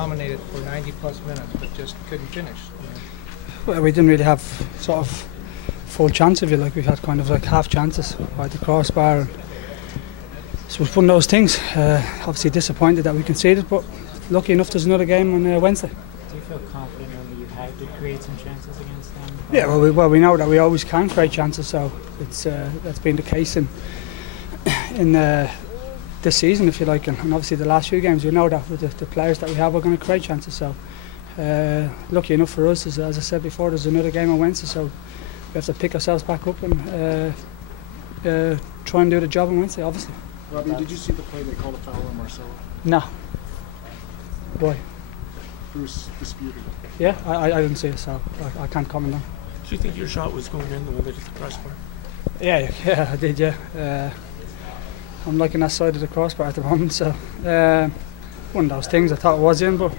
Dominated for 90+ minutes, but just couldn't finish. Well, we didn't really have sort of full chance of it. Like, we had kind of like half chances by the crossbar. And so it's one of those things. Obviously disappointed that we conceded, but lucky enough there's another game on Wednesday. Do you feel confident that you had to create some chances against them? Yeah, well, we know that we always can create chances, so it's that's been the case in this season, if you like, and obviously the last few games. We know that with the players that we have, we're going to create chances. So lucky enough for us, as I said before, there's another game on Wednesday, so we have to pick ourselves back up and try and do the job on Wednesday, obviously. Robbie, did you see the play they called a foul on Marcelo? No. Why? Bruce disputed it. Yeah, I didn't see it, so I can't comment on it. Do you think your shot was going in the way that hit the crossbar? Yeah, I did, yeah. I'm liking that side of the crossbar at the moment, so one of those things. I thought it was in, but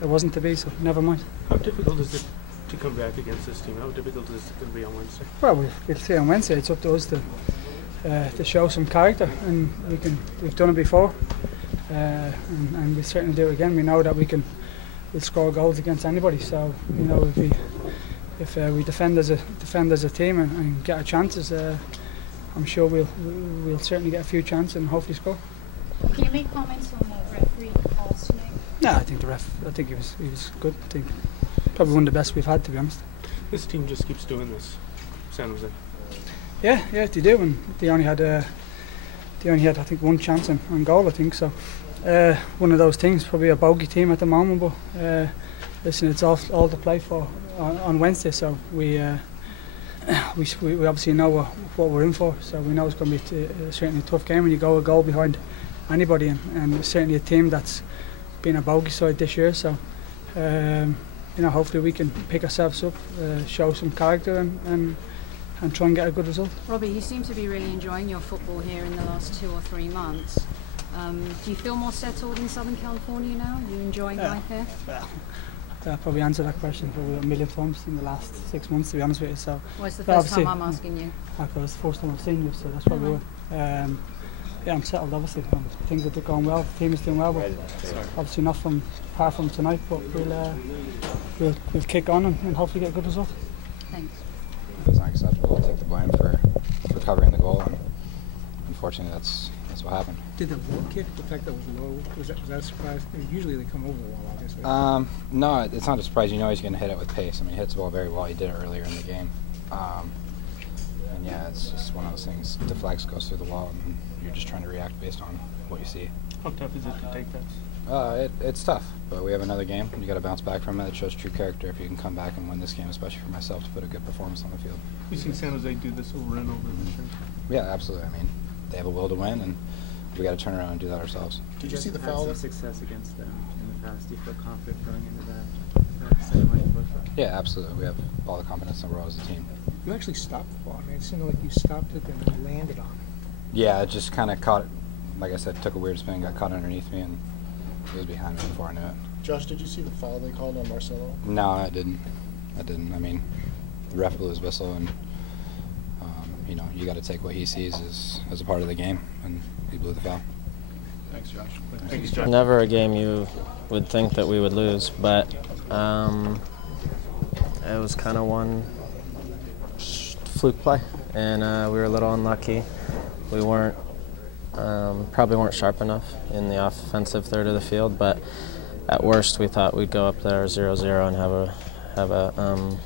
it wasn't to be, so never mind. How difficult is it to come back against this team? How difficult is it going to be on Wednesday? Well, we'll see on Wednesday. It's up to us to show some character, and we've done it before, and we'll certainly do it again. We know that we'll score goals against anybody, so you know, if we defend as a team and get our chances, I'm sure we'll certainly get a few chances and hopefully score. Can you make comments on the referee calls tonight? No, I think he was good. I think probably one of the best we've had, to be honest. This team just keeps doing this, San Jose. Yeah, they do, and they only had I think one chance on goal, I think so. One of those things, probably a bogey team at the moment, but listen, it's all to play for on Wednesday, so we obviously know what we're in for, so we know it's going to be certainly a tough game when you go a goal behind anybody, and certainly a team that's been a bogey side this year, so you know, hopefully we can pick ourselves up, show some character and try and get a good result. Robbie, you seem to be really enjoying your football here in the last 2 or 3 months. Do you feel more settled in Southern California now? Are you enjoying life here? Well, I probably answered that question probably a million times in the last 6 months, to be honest with you. So, well, it's the first time I'm asking you. Because it's the first time I've seen you, so that's probably why. Yeah, I'm settled, obviously. Things are going well, the team is doing well, but obviously not far from tonight, but we'll kick on and hopefully get a good result. Thanks. It was unacceptable. I'll take the blame for covering the goal, and unfortunately that's what happened. Did the wall kick, the fact that it was low, was that a surprise? I mean, usually they come over the wall, obviously. No, it's not a surprise. You know he's going to hit it with pace. I mean, he hits the ball very well. He did it earlier in the game. And yeah, it's just one of those things. Deflects, goes through the wall, and you're just trying to react based on what you see. How tough is it to take that? It's tough, but we have another game. You got to bounce back from it. It shows true character if you can come back and win this game, especially for myself, to put a good performance on the field. We've seen San Jose do this over and over this year. Yeah, absolutely. I mean, they have a will to win, and we got to turn around and do that ourselves. Did you see the foul? Had some success against them in the past. Do you feel confident going into that second leg push? Yeah, absolutely. We have all the confidence in the world as a team. You actually stopped the ball. I mean, it seemed like you stopped it and then landed on it. Yeah, it just kind of caught it. Like I said, took a weird spin, got caught underneath me, and it was behind me before I knew it. Josh, did you see the foul they called on Marcelo? No, I didn't. I mean, the ref blew his whistle, and you know, you got to take what he sees as a part of the game, and he blew the foul. Thanks, Josh. Thanks, Josh. Never a game you would think that we would lose, but it was kind of one fluke play, and we were a little unlucky. We probably weren't sharp enough in the offensive third of the field, but at worst we thought we'd go up there 0-0 and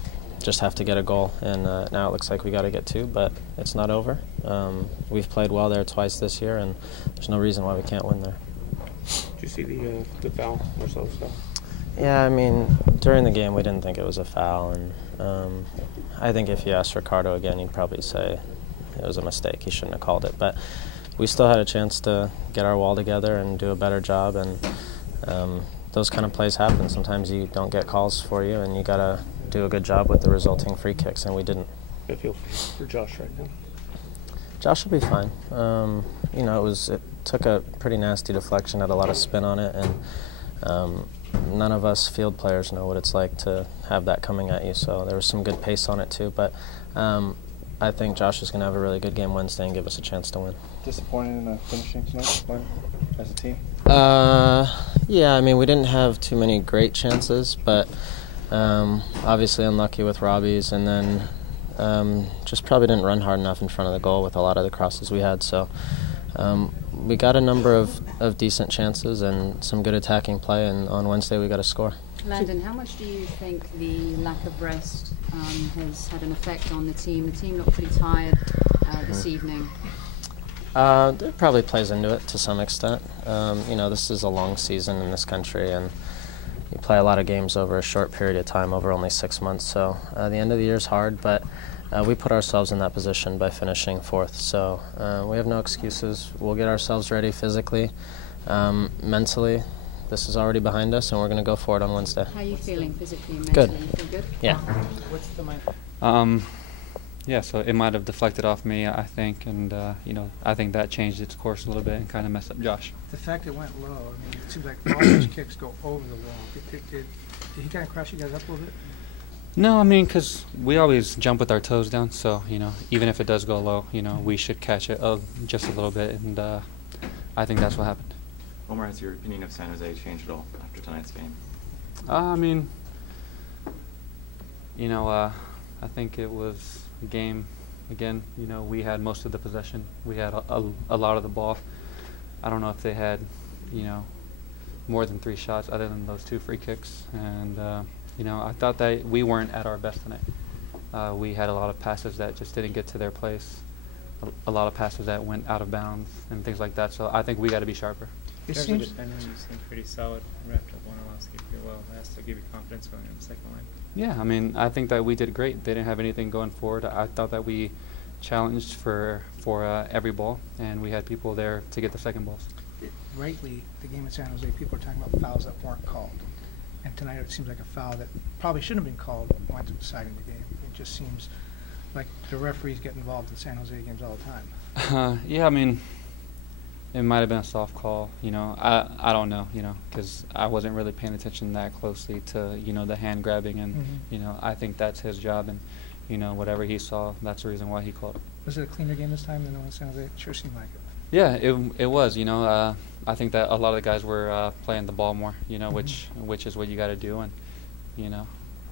just have to get a goal, and now it looks like we got to get 2, but it's not over. We've played well there twice this year, and there's no reason why we can't win there. Did you see the foul, Marcelo's foul? Yeah, I mean, during the game we didn't think it was a foul, and I think if you asked Ricardo again, he'd probably say it was a mistake. He shouldn't have called it, but we still had a chance to get our wall together and do a better job, and those kind of plays happen. Sometimes you don't get calls for you, and you got to do a good job with the resulting free kicks, and we didn't. I feel for Josh right now. Josh will be fine. You know, it took a pretty nasty deflection, had a lot of spin on it, and none of us field players know what it's like to have that coming at you, so there was some good pace on it too, but I think Josh is going to have a really good game Wednesday and give us a chance to win. Disappointed in the finishing tonight as a team? Yeah, I mean, we didn't have too many great chances, but obviously unlucky with Robbie's, and then just probably didn't run hard enough in front of the goal with a lot of the crosses we had. So we got a number of decent chances and some good attacking play, and on Wednesday we got a score. Landon, how much do you think the lack of rest has had an effect on the team? The team looked pretty tired this evening. It probably plays into it to some extent. You know, this is a long season in this country, and you play a lot of games over a short period of time, over only 6 months. So the end of the year is hard, but we put ourselves in that position by finishing 4th. So we have no excuses. We'll get ourselves ready physically, mentally. This is already behind us, and we're going to go for it on Wednesday. How are you feeling physically and Good. mentally? You feel good? Yeah. What's the mind? Yeah, so it might have deflected off me, I think, and you know, I think that changed its course a little bit and kind of messed up Josh. The fact it went low, I mean, it seems like all those kicks go over the wall. Did he kind of crash you guys up a little bit? No, I mean, because we always jump with our toes down, so, you know, even if it does go low, you know, we should catch it just a little bit, and I think that's what happened. Omar, has your opinion of San Jose changed at all after tonight's game? I mean, you know, I think it was a game, again, you know, we had most of the possession. We had a lot of the ball. I don't know if they had, you know, more than 3 shots other than those 2 free kicks. And, you know, I thought that we weren't at our best tonight. We had a lot of passes that just didn't get to their place, a lot of passes that went out of bounds and things like that. So I think we got to be sharper. In terms of defending, you seem pretty solid. Wrapped up one last game pretty well. That has to give you confidence going into the second line. Yeah, I mean, I think that we did great. They didn't have anything going forward. I thought that we challenged for every ball, and we had people there to get the second balls. Rightly, the game in San Jose, people are talking about fouls that weren't called. And tonight it seems like a foul that probably shouldn't have been called winds up deciding the game. It just seems like the referees get involved in San Jose games all the time. Yeah, I mean, it might have been a soft call, you know. I don't know, you know, because I wasn't really paying attention that closely to, you know, the hand grabbing, and you know, I think that's his job, and you know, whatever he saw, that's the reason why he called it. Was it a cleaner game this time than the one in San Jose? It sure seemed like it. Yeah, it was, you know. I think that a lot of the guys were playing the ball more, you know, which is what you got to do, and you know,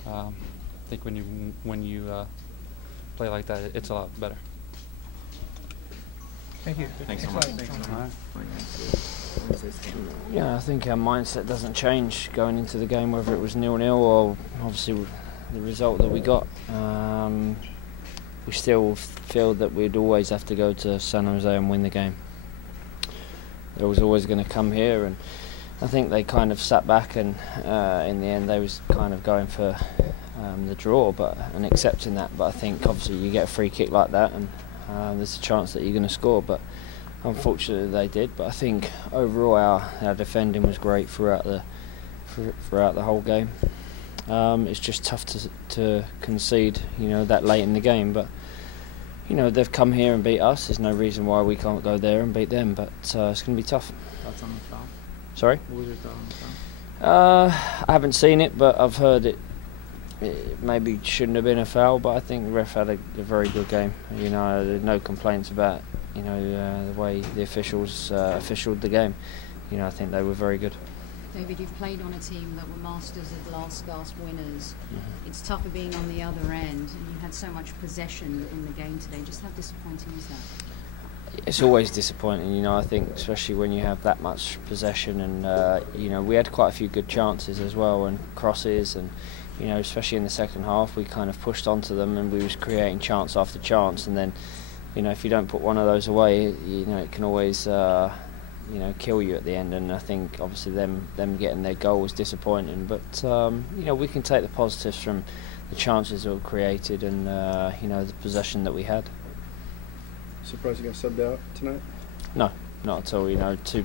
I think when you play like that, it's a lot better. Thank you. Thanks so much. Yeah, I think our mindset doesn't change going into the game, whether it was 0-0 or obviously the result that we got. We still feel that we'd always have to go to San Jose and win the game. They was always going to come here, and I think they kind of sat back, and in the end they was kind of going for the draw, and accepting that. But I think obviously you get a free kick like that, and there's a chance that you're going to score, but unfortunately they did. But I think overall our defending was great throughout the whole game. It's just tough to concede, you know, that late in the game. But you know, they've come here and beat us. There's no reason why we can't go there and beat them. But it's going to be tough. Thoughts on the foul? Sorry? What was your thought on the foul? I haven't seen it, but I've heard it maybe shouldn't have been a foul, but I think the ref had a very good game. You know, there's no complaints about, you know, the way the officials officialed the game. You know, I think they were very good. David, you've played on a team that were masters of last gasp winners. It's tougher being on the other end, and you had so much possession in the game today. Just how disappointing is that? It's always disappointing, you know. I think especially when you have that much possession, and you know, we had quite a few good chances as well, and crosses, and you know, especially in the second half, we kind of pushed onto them, and we was creating chance after chance, and then, you know, if you don't put one of those away, you know, it can always you know, kill you at the end. And I think obviously them getting their goal was disappointing, but you know, we can take the positives from the chances that were created, and you know, the possession that we had. Surprised you got subbed out tonight? No, not at all. You know, two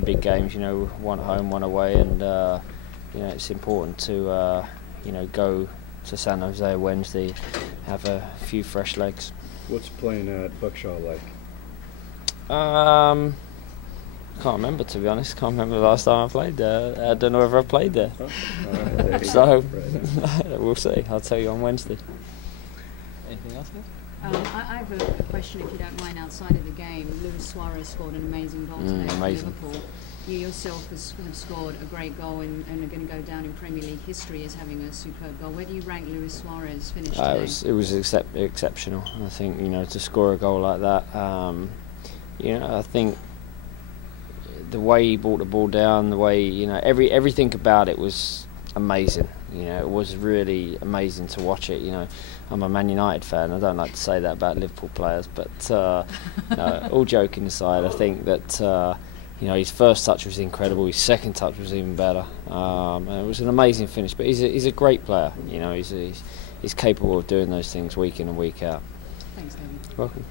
big games. You know, one at home, one away, and you know, it's important to you know, go to San Jose Wednesday, have a few fresh legs. What's playing at Buckshaw like? Can't remember, to be honest. Can't remember the last time I played there. I don't know whether I played there. Oh, so we'll see. I'll tell you on Wednesday. Anything else, guys? I have a question, if you don't mind, outside of the game. Luis Suarez scored an amazing goal today for Liverpool. You yourself have scored a great goal and are going to go down in Premier League history as having a superb goal. Where do you rank Luis Suarez finish today? It was exceptional. I think, you know, to score a goal like that, you know, I think the way he brought the ball down, the way, you know, everything about it was amazing. You know, it was really amazing to watch it. You know, I'm a Man United fan. I don't like to say that about Liverpool players, but no, all joking aside, I think that you know, his first touch was incredible. His second touch was even better. And it was an amazing finish. But he's a great player. You know, he's capable of doing those things week in and week out. Thanks, David. Welcome.